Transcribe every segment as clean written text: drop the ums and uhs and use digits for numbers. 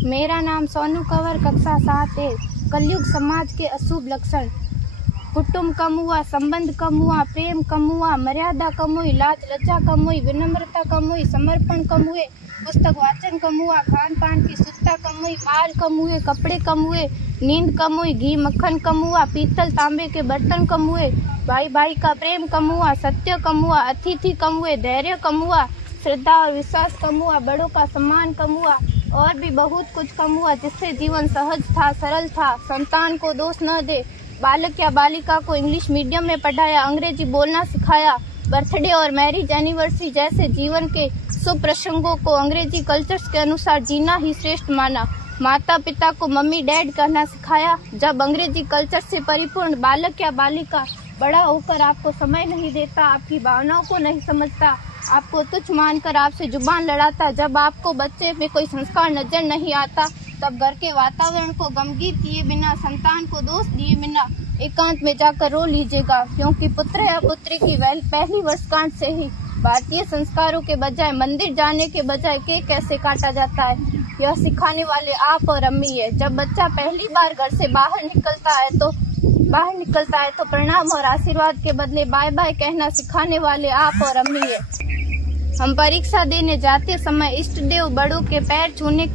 मेरा नाम सोनू कंवर, कक्षा 7 है। कलयुग समाज के अशुभ लक्षण। कुटुंब कम हुआ, संबंध कम हुआ, प्रेम कम हुआ, मर्यादा कम हुई, लाज लज्जा कम हुई, विनम्रता कम हुई, समर्पण कम हुए, पुस्तक वाचन कम हुआ, खान पान की शुद्धता कम हुई, बाल कम हुए, कपड़े कम हुए, नींद कम हुई, घी मक्खन कम हुआ, पीतल तांबे के बर्तन कम हुए, भाई भाई का प्रेम कम हुआ, सत्य कम हुआ, अतिथि कम हुए, धैर्य कम हुआ, श्रद्धा और विश्वास कम हुआ, बड़ों का सम्मान कम हुआ और भी बहुत कुछ कम हुआ जिससे जीवन सहज था, सरल था। संतान को दोष न दे। बालक या बालिका को इंग्लिश मीडियम में पढ़ाया, अंग्रेजी बोलना सिखाया, बर्थडे और मैरिज एनिवर्सरी जैसे जीवन के शुभ प्रसंगों को अंग्रेजी कल्चर्स के अनुसार जीना ही श्रेष्ठ माना। माता पिता को मम्मी डैड कहना सिखाया। जब अंग्रेजी कल्चर से परिपूर्ण बालक या बालिका बड़ा होकर आपको समय नहीं देता, आपकी भावनाओं को नहीं समझता, आपको तुच्छ मानकर आपसे जुबान लड़ाता, जब आपको बच्चे में कोई संस्कार नजर नहीं आता, तब घर के वातावरण को गमगीन किए बिना, संतान को दोष दिए बिना एकांत में जाकर रो लीजिएगा, क्योंकि पुत्र या पुत्री की पहली वर्षगांठ से ही भारतीय संस्कारों के बजाय, मंदिर जाने के बजाय केक कैसे काटा जाता है, यह सिखाने वाले आप और अम्मी है। जब बच्चा पहली बार घर से बाहर निकलता है तो प्रणाम और आशीर्वाद के बदले बाय बाय कहना सिखाने वाले आप और अम्मी है। हम परीक्षा देने जाते समय इष्ट देव बड़ों के पैर छूने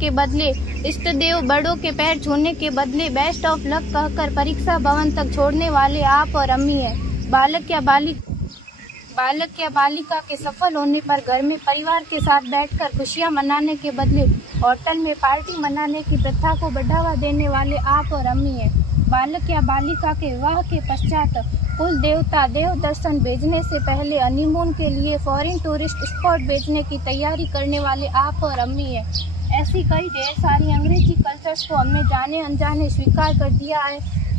के बदले बेस्ट ऑफ लक कहकर परीक्षा भवन तक छोड़ने वाले आप और अम्मी है। बालक या बालिका के सफल होने पर घर में परिवार के साथ बैठकर खुशियां मनाने के बदले होटल में पार्टी मनाने की प्रथा को बढ़ावा देने वाले आप और अम्मी है। बालक या बालिका के विवाह के पश्चात कुल देवता देव दर्शन भेजने से पहले हनीमून के लिए फॉरेन टूरिस्ट स्पॉट भेजने की तैयारी करने वाले आप और अम्मी है। ऐसी कई ढेर सारी अंग्रेजी कल्चर्स को हमने जाने अनजाने स्वीकार कर दिया है।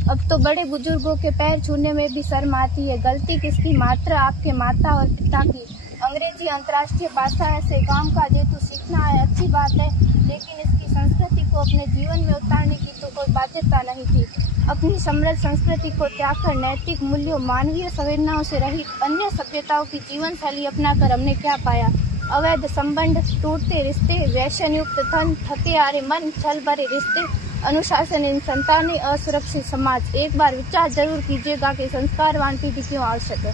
अब तो बड़े बुजुर्गों के पैर छूने में भी शर्म आती है। गलती किसकी? मात्र आपके माता और पिता की। अंग्रेजी अंतर्राष्ट्रीय भाषा है से काम का जेतु सीखना है, अच्छी बात है, लेकिन इसकी संस्कृति को अपने जीवन में उतारने की तो कोई बाध्यता नहीं थी। अपनी समृद्ध संस्कृति को त्याग कर नैतिक मूल्यों, मानवीय संवेदनाओं से रहित अन्य सभ्यताओं की जीवन शैली अपनाकर हमने क्या पाया? अवैध संबंध, टूटते रिश्ते, व्यसन युक्त धन, थके हारे मन, छल भरे रिश्ते, अनुशासनहीन संतानें, असुरक्षित समाज। एक बार विचार जरूर कीजिएगा कि संस्कारवान पीढ़ी क्यों आवश्यक है।